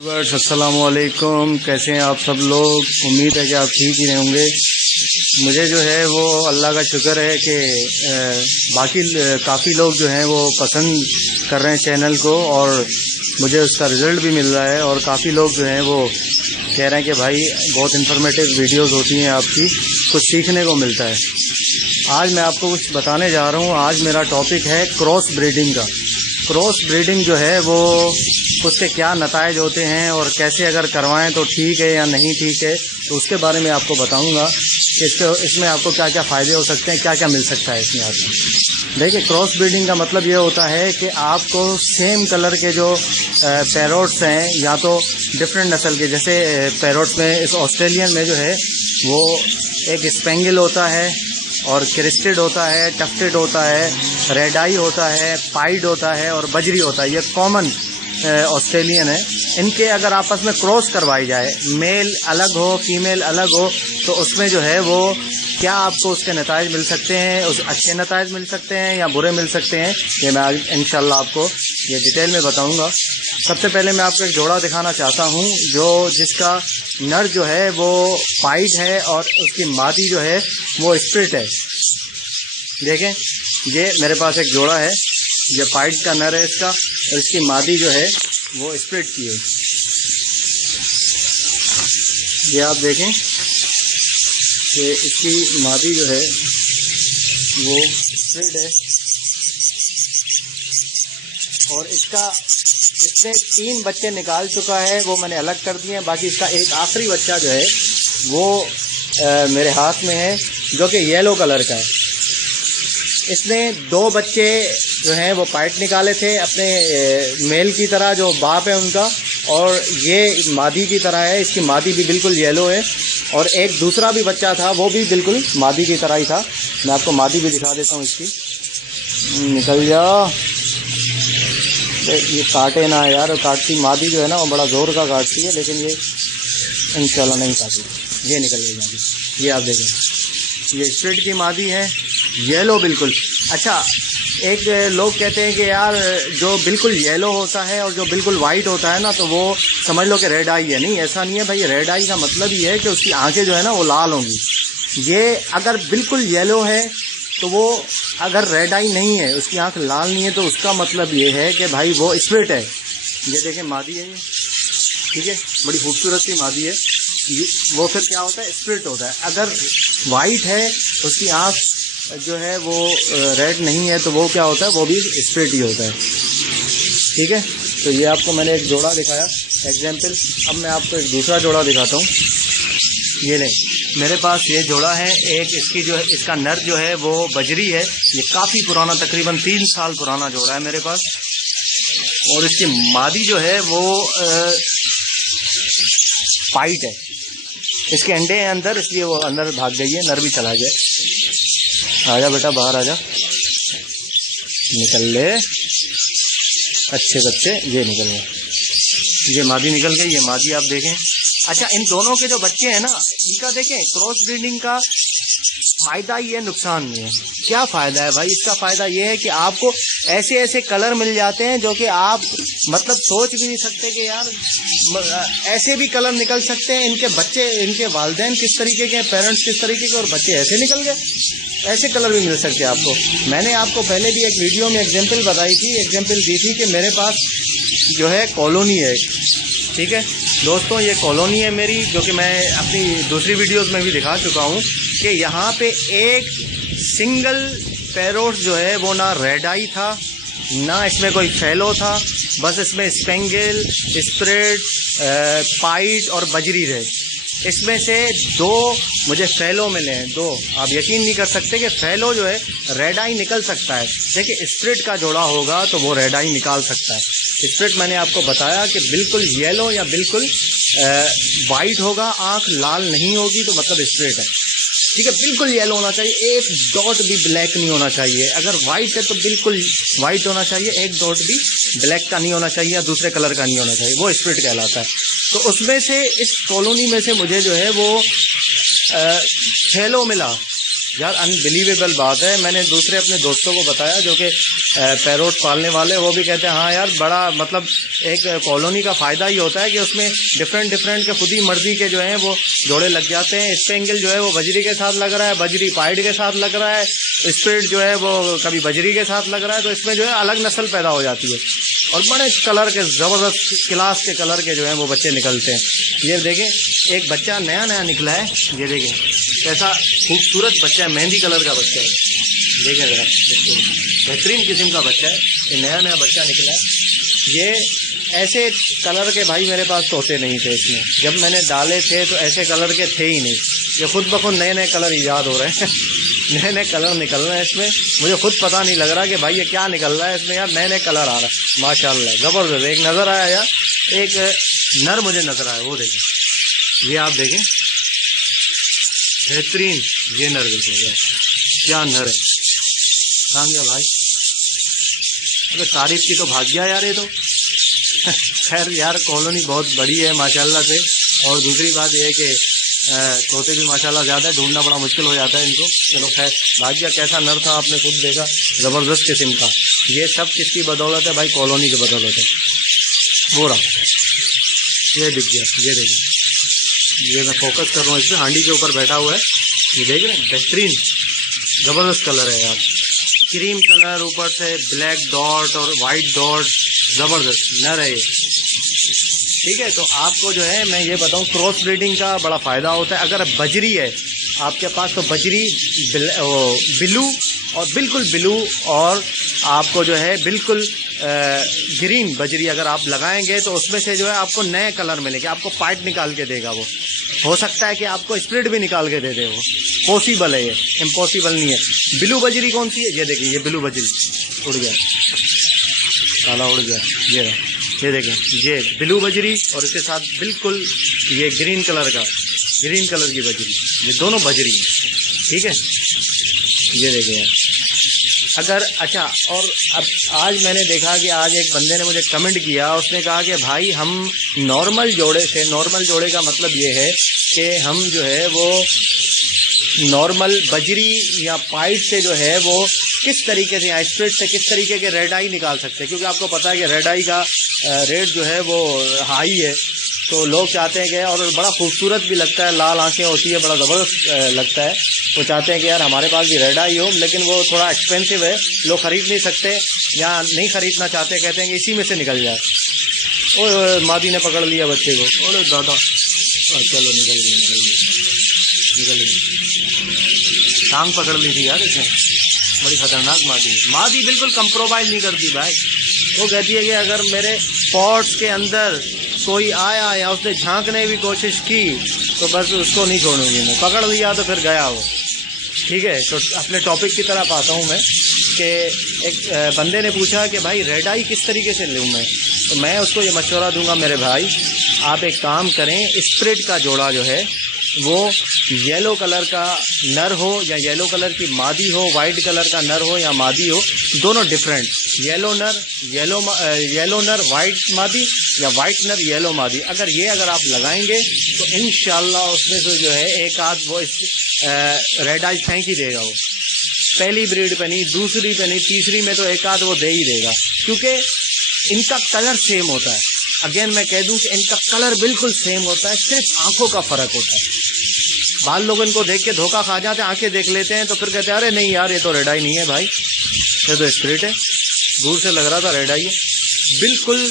अस्सलाम वालेकुम। कैसे हैं आप सब लोग? उम्मीद है कि आप ठीक ही होंगे। मुझे जो है वो अल्लाह का शुक्र है कि बाकी काफ़ी लोग जो हैं वो पसंद कर रहे हैं चैनल को और मुझे उसका रिज़ल्ट भी मिल रहा है और काफ़ी लोग जो हैं वो कह रहे हैं कि भाई बहुत इन्फॉर्मेटिव वीडियोस होती हैं आपकी, कुछ सीखने को मिलता है। आज मैं आपको कुछ बताने जा रहा हूँ। आज मेरा टॉपिक है क्रॉस ब्रीडिंग का। क्रॉस ब्रीडिंग जो है वो उसके क्या नतायज होते हैं और कैसे अगर करवाएं तो ठीक है या नहीं ठीक है, तो उसके बारे में आपको बताऊंगा कि इसमें आपको क्या क्या फ़ायदे हो सकते हैं, क्या क्या मिल सकता है इसमें आपको। देखिए, क्रॉस ब्रीडिंग का मतलब ये होता है कि आपको सेम कलर के जो पैरोट्स हैं या तो डिफरेंट नस्ल के, जैसे पैरोट्स में इस ऑस्ट्रेलियन में जो है वो एक स्पेंगल होता है और क्रिस्टेड होता है, टफ्टेड होता है, रेड आई होता है, पाइड होता है और बजरी होता है। ये कॉमन ऑस्ट्रेलियन है। इनके अगर आपस में क्रॉस करवाई जाए, मेल अलग हो फीमेल अलग हो, तो उसमें जो है वो क्या आपको उसके नतायज मिल सकते हैं, उस अच्छे नतायज मिल सकते हैं या बुरे मिल सकते हैं, ये मैं आज इंशाल्लाह आपको ये डिटेल में बताऊंगा। सबसे पहले मैं आपको एक जोड़ा दिखाना चाहता हूं जिसका नर जो है वो पाइड है और उसकी मादी जो है वो स्प्लिट है। देखें, ये मेरे पास एक जोड़ा है, ये पाइड का नर है इसका और इसकी मादी जो है वो स्प्लिट की है। ये आप देखें कि इसकी मादी जो है वो स्प्लिट है और इसने 3 बच्चे निकाल चुका है, वो मैंने अलग कर दिए हैं। बाकी इसका एक आखिरी बच्चा जो है वो मेरे हाथ में है, जो कि येलो कलर का है। इसने 2 बच्चे जो हैं वो पाइट निकाले थे अपने मेल की तरह, जो बाप है उनका, और ये मादी की तरह है। इसकी मादी भी बिल्कुल येलो है और एक दूसरा भी बच्चा था, वो भी बिल्कुल मादी की तरह ही था। मैं आपको मादी भी दिखा देता हूँ इसकी। निकल जा, ये काटे ना यार। काटती मादी जो है ना वो बड़ा ज़ोर का काटती है, लेकिन ये इंशाल्लाह नहीं काटी। ये निकल गई मादी। ये आप देखें, ये स्प्लिट की मादी है, येलो बिल्कुल। अच्छा, एक लोग कहते हैं कि यार जो बिल्कुल येलो होता है और जो बिल्कुल वाइट होता है ना, तो वो समझ लो कि रेड आई है। नहीं, ऐसा नहीं है भाई। रेड आई का मतलब ये है कि उसकी आंखें जो है ना वो लाल होंगी। ये अगर बिल्कुल येलो है तो वो, अगर रेड आई नहीं है, उसकी आंख लाल नहीं है, तो उसका मतलब ये है कि भाई वो स्प्लिट है। ये देखें, मादी है ये, ठीक है, बड़ी खूबसूरत सी मादी है। वो फिर क्या होता है, स्प्लिट होता है। अगर वाइट है, उसकी आंख जो है वो रेड नहीं है, तो वो क्या होता है, वो भी स्प्लिट ही होता है। ठीक है, तो ये आपको मैंने एक जोड़ा दिखाया एग्जाम्पल। अब मैं आपको एक दूसरा जोड़ा दिखाता हूँ। ये ले, मेरे पास ये जोड़ा है एक। इसका नर जो है वो बजरी है। ये काफ़ी पुराना, तकरीबन 3 साल पुराना जोड़ा है मेरे पास। और इसकी मादी जो है वो पाइट है। इसके अंडे हैं अंदर, इसलिए वो अंदर भाग गई है। नर भी चला गया। आजा बेटा, बाहर आजा, निकल ले अच्छे बच्चे। ये निकल गए, ये मादी निकल गई, ये मादी आप देखें। अच्छा, इन दोनों के जो बच्चे हैं ना, इनका देखें, क्रॉस ब्रीडिंग का फ़ायदा ये, नुकसान नहीं है। क्या फ़ायदा है भाई? इसका फ़ायदा ये है कि आपको ऐसे ऐसे कलर मिल जाते हैं जो कि आप मतलब सोच भी नहीं सकते कि यार ऐसे भी कलर निकल सकते हैं। इनके बच्चे, इनके वालिदैन किस तरीके के, पेरेंट्स किस तरीके के, और बच्चे ऐसे निकल गए। ऐसे कलर भी मिल सकते हैं आपको। मैंने आपको पहले भी एक वीडियो में एग्जाम्पल दी थी कि मेरे पास जो है कॉलोनी है, ठीक है दोस्तों, ये कॉलोनी है मेरी, जो कि मैं अपनी दूसरी वीडियोस में भी दिखा चुका हूँ कि यहाँ पे एक सिंगल पैरोट जो है वो ना रेड आई था, ना इसमें कोई फेलो था, बस इसमें स्पेंगल, स्प्लिट, पाइड और बजरी रहे। इसमें से 2 मुझे फेलो मिले हैं, 2। आप यकीन नहीं कर सकते कि फेलो जो है रेड आई निकल सकता है। देखिए, स्प्लिट का जोड़ा होगा तो वो रेड आई निकाल सकता है। स्प्लिट मैंने आपको बताया कि बिल्कुल येलो या बिल्कुल वाइट होगा, आंख लाल नहीं होगी, तो मतलब स्प्लिट है। ठीक है, बिल्कुल येलो होना चाहिए, एक डॉट भी ब्लैक नहीं होना चाहिए। अगर वाइट है तो बिल्कुल वाइट होना चाहिए, एक डॉट भी ब्लैक का नहीं होना चाहिए या दूसरे कलर का नहीं होना चाहिए, वो स्प्लिट कहलाता है। तो उसमें से, इस कॉलोनी में से मुझे जो है वो फेलो मिला, यार अनबिलीवेबल बात है। मैंने दूसरे अपने दोस्तों को बताया जो कि पैरोट पालने वाले, वो भी कहते हैं हाँ यार बड़ा मतलब एक कॉलोनी का फ़ायदा ही होता है कि उसमें डिफरेंट के खुद ही मर्जी के जो हैं वो जोड़े लग जाते हैं। स्पेंगल जो है वो बजरी के साथ लग रहा है, बजरी पाइड के साथ लग रहा है, स्प्रिट जो है वो कभी बजरी के साथ लग रहा है, तो इसमें जो है अलग नस्ल पैदा हो जाती है और बड़े कलर के ज़बरदस्त क्लास के कलर के जो है वो बच्चे निकलते हैं। ये देखें एक बच्चा नया निकला है, ये देखें कैसा खूबसूरत बच्चा है, मेहंदी कलर का बच्चा है, देखें ज़रा बेहतरीन किस्म का बच्चा है, ये नया बच्चा निकला है। ये ऐसे कलर के भाई मेरे पास तोते नहीं थे इसमें, जब मैंने डाले थे तो ऐसे कलर के थे ही नहीं। ये खुद ब खुद नए कलर ईजाद हो रहे हैं नए कलर निकल रहे हैं इसमें, मुझे खुद पता नहीं लग रहा कि भाई ये क्या निकल रहा है इसमें यार, नए कलर आ रहा है माशाल्लाह ज़बरदस्त। एक नज़र आया यार, एक नर मुझे नज़र आया, वो देखें, ये आप देखें बेहतरीन, ये नर देखें क्या नर है, कहाँ गया भाई, अरे तारीफ की तो भाग गया यार ये तो खैर यार कॉलोनी बहुत बड़ी है माशाल्लाह से, और दूसरी बात यह है कि तोते भी माशाल्लाह ज़्यादा है, ढूंढना बड़ा मुश्किल हो जाता है इनको। चलो खैर भाग्य कैसा नर था आपने खुद देखा, ज़बरदस्त किस्म का। ये सब किसकी बदौलत है भाई, कॉलोनी की बदौलत है। वो रहा, ये दिख गया, ये देखिए, ये मैं फोकस कर रहा हूँ इस पर, हांडी के ऊपर बैठा हुआ है, ये देख रहे हैं बेहतरीन ज़बरदस्त कलर है यार, क्रीम कलर ऊपर से ब्लैक डॉट और वाइट डॉट, ज़बरदस्त नर है ये। ठीक है, तो आपको जो है मैं ये बताऊं क्रॉस ब्रीडिंग का बड़ा फ़ायदा होता है। अगर बजरी है आपके पास तो बजरी बिलू और बिल्कुल बिलू, और आपको जो है बिल्कुल ग्रीन बजरी अगर आप लगाएंगे तो उसमें से जो है आपको नए कलर मिलेंगे, आपको पाइट निकाल के देगा वो। हो सकता है कि आपको स्प्लिट भी निकाल के दे दे, वो पॉसिबल है, ये इम्पॉसिबल नहीं है। बिलू बजरी कौन सी है, ये देखिए ये बिलू बजरी उड़ गया, काला उड़ गया, ये देखें ये बिलू बजरी और इसके साथ बिल्कुल ये ग्रीन कलर की बजरी, ये दोनों बजरी है। ठीक है, ये देखें यार अगर अच्छा। और अब आज मैंने देखा कि आज एक बंदे ने मुझे कमेंट किया, उसने कहा कि भाई हम नॉर्मल जोड़े का मतलब ये है कि हम जो है वो नॉर्मल बजरी या पाइट से जो है वो किस तरीके से या स्प्रिट से किस तरीके के रेड आई निकाल सकते हैं, क्योंकि आपको पता है कि रेड आई का रेट जो है वो हाई है, तो लोग चाहते हैं कि, और बड़ा खूबसूरत भी लगता है, लाल आंखें होती है, बड़ा ज़बरदस्त लगता है, वो चाहते हैं कि यार हमारे पास भी रेड आई हो, लेकिन वो थोड़ा एक्सपेंसिव है, लोग ख़रीद नहीं सकते या नहीं ख़रीदना चाहते, कहते हैं कि इसी में से निकल जाए। ओ मादी ने पकड़ लिया बच्चे को, अरे दादा चलो निकल गई, टांग पकड़ ली थी यार इसने, बड़ी खतरनाक मादी बिल्कुल कंप्रोमाइज़ नहीं करती भाई। वो कहती है कि अगर मेरे पॉट्स के अंदर कोई आया या उसने झांकने की कोशिश की तो बस उसको नहीं छोड़ूंगी मैं, पकड़ लिया तो फिर गया वो। ठीक है, तो अपने टॉपिक की तरफ आता हूँ मैं कि एक बंदे ने पूछा कि भाई रेड आई किस तरीके से लूँ मैं, तो मैं उसको ये मशवरा दूंगा मेरे भाई, आप एक काम करें, स्प्रिट का जोड़ा जो है वो येलो कलर का नर हो या येलो कलर की मादी हो, वाइट कलर का नर हो या मादी हो, दोनों डिफरेंट, येलो नर वाइट मादी या वाइट नर येलो मादी, अगर आप लगाएंगे तो इंशाल्लाह उसमें से जो है एक आध वो रेड आई फेंक ही देगा वो। पहली ब्रीड पे नहीं, दूसरी पे नहीं, तीसरी में तो एक आध वो दे ही देगा, क्योंकि इनका कलर सेम होता है। अगेन मैं कह दूं कि इनका कलर बिल्कुल सेम होता है, सिर्फ आंखों का फ़र्क होता है। बाल लोग इनको देख के धोखा खा जाते हैं, आंखें देख लेते हैं तो फिर कहते हैं अरे नहीं यार ये तो रेड आई नहीं है भाई, ये तो स्प्रिट है, दूर से लग रहा था रेड आई है। बिल्कुल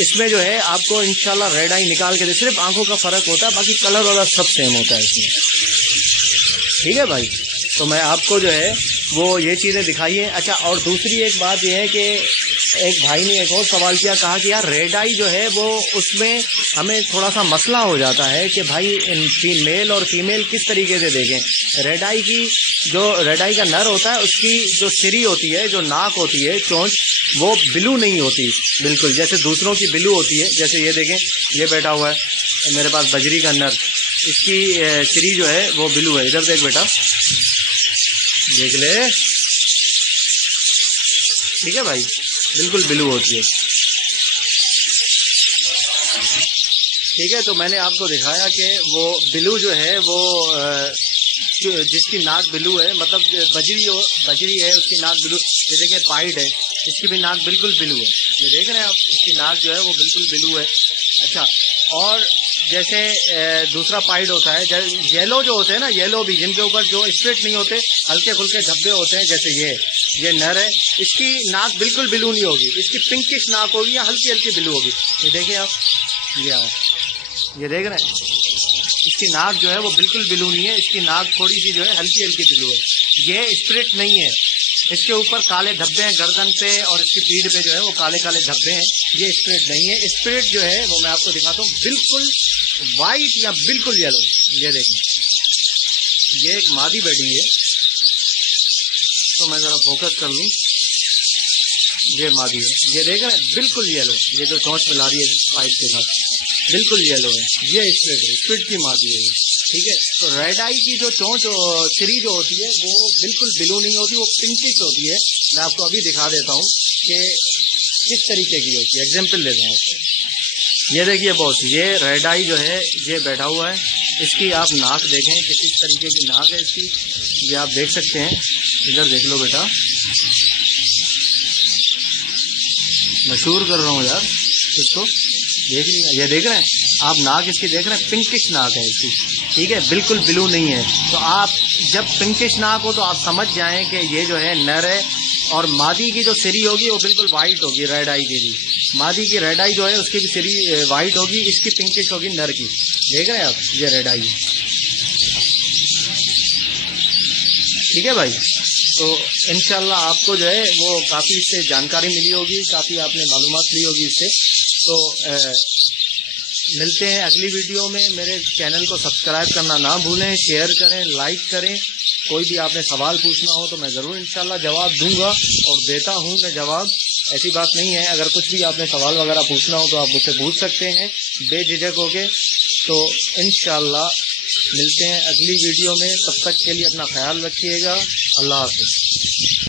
इसमें जो है आपको इंशाल्लाह रेड आई निकाल के दे, सिर्फ आंखों का फ़र्क होता है, बाकी कलर वाला सब सेम होता है इसमें। ठीक है भाई, तो मैं आपको जो है वो ये चीज़ें दिखाई हैं। अच्छा, और दूसरी एक बात ये है कि एक भाई ने एक और सवाल किया, कहा कि यार रेड आई जो है वो उसमें हमें थोड़ा सा मसला हो जाता है कि भाई इन मेल और फीमेल किस तरीके से देखें। रेड आई का नर होता है, उसकी जो सिरी होती है, जो नाक होती है, चोंच, वो ब्लू नहीं होती बिल्कुल, जैसे दूसरों की ब्लू होती है। जैसे ये देखें, ये बैठा हुआ है मेरे पास बजरी का नर, इसकी सिरी जो है वो ब्लू है। इधर देख बेटा, देख ले, ठीक है भाई, बिल्कुल ब्लू होती है। ठीक है, तो मैंने आपको दिखाया कि वो ब्लू जो है वो जिसकी नाक ब्लू है, मतलब बजरी है उसकी नाक ब्लू। ये देखिए पाइड है, इसकी भी नाक बिल्कुल ब्लू है। ये देख रहे हैं आप, इसकी नाक जो है वो बिल्कुल ब्लू है। अच्छा, और जैसे दूसरा पाइड होता है, येलो जो होते हैं ना, येलो भी जिनके ऊपर जो स्ट्रेट नहीं होते, हल्के फुल्के धब्बे होते हैं, जैसे ये नर है, इसकी नाक बिल्कुल ब्लू नहीं होगी, इसकी पिंकिश नाक होगी या हल्की हल्की ब्लू होगी। ये देखिए आप, ये देख रहे हैं, इसकी नाक जो है वो बिल्कुल ब्लू नहीं है, इसकी नाक थोड़ी सी जो है हल्की हल्की ब्लू है। ये स्प्लिट नहीं है, इसके ऊपर काले धब्बे हैं गर्दन पे और इसकी पीठ पे जो है वो काले काले धब्बे हैं। ये स्प्लिट नहीं है। स्प्लिट जो है वो मैं आपको दिखाता हूँ, बिल्कुल वाइट या बिल्कुल येलो। ये देखें, ये एक मादी बैठी है, तो मैं जरा फोकस कर लूँ। ये मादी है, ये देख रहे हैं बिल्कुल येलो, ये जो चोंच मिला रही है पाइप के साथ, बिल्कुल येलो है। ये स्प्लिट है, स्प्लिट की मादी है ये, ठीक है। तो रेड आई की जो चोंच सिरी जो होती है वो बिल्कुल ब्लू नहीं होती, वो पिंकिश होती है। मैं आपको अभी दिखा देता हूँ कि किस तरीके की होती है, एग्जाम्पल देता हूँ आपको। ये देखिए बॉस, ये रेड आई जो है ये बैठा हुआ है, इसकी आप नाक देखें कि किस तरीके की नाक है इसकी, ये आप देख सकते हैं। इधर देख लो बेटा, मशहूर कर रहा हूँ यार इसको, देख लिया। ये देख रहे हैं आप, नाक इसकी देख रहे हैं, पिंकिश नाक है इसकी, ठीक है, बिल्कुल ब्लू नहीं है। तो आप जब पिंकिश नाक हो तो आप समझ जाएं कि ये जो है नर है। और मादी की जो सिरी होगी वो बिल्कुल वाइट होगी, रेड आई की भी। मादी की रेड आई जो है उसकी भी सिरी वाइट होगी, इसकी पिंकिश होगी नर की। देख रहे हैं आप, ये रेड आई है, ठीक है भाई। तो इंशाल्लाह आपको जो है वो काफ़ी इससे जानकारी मिली होगी, काफ़ी आपने मालूमात ली होगी इससे। तो मिलते हैं अगली वीडियो में। मेरे चैनल को सब्सक्राइब करना ना भूलें, शेयर करें, लाइक करें। कोई भी आपने सवाल पूछना हो तो मैं ज़रूर इंशाल्लाह जवाब दूंगा और देता हूं मैं जवाब, ऐसी बात नहीं है। अगर कुछ भी आपने सवाल वगैरह पूछना हो तो आप मुझसे पूछ सकते हैं बेझिझक होके। तो इंशाल्लाह मिलते हैं अगली वीडियो में, तब तक के लिए अपना ख्याल रखिएगा। अल्लाह हाफ़िज़।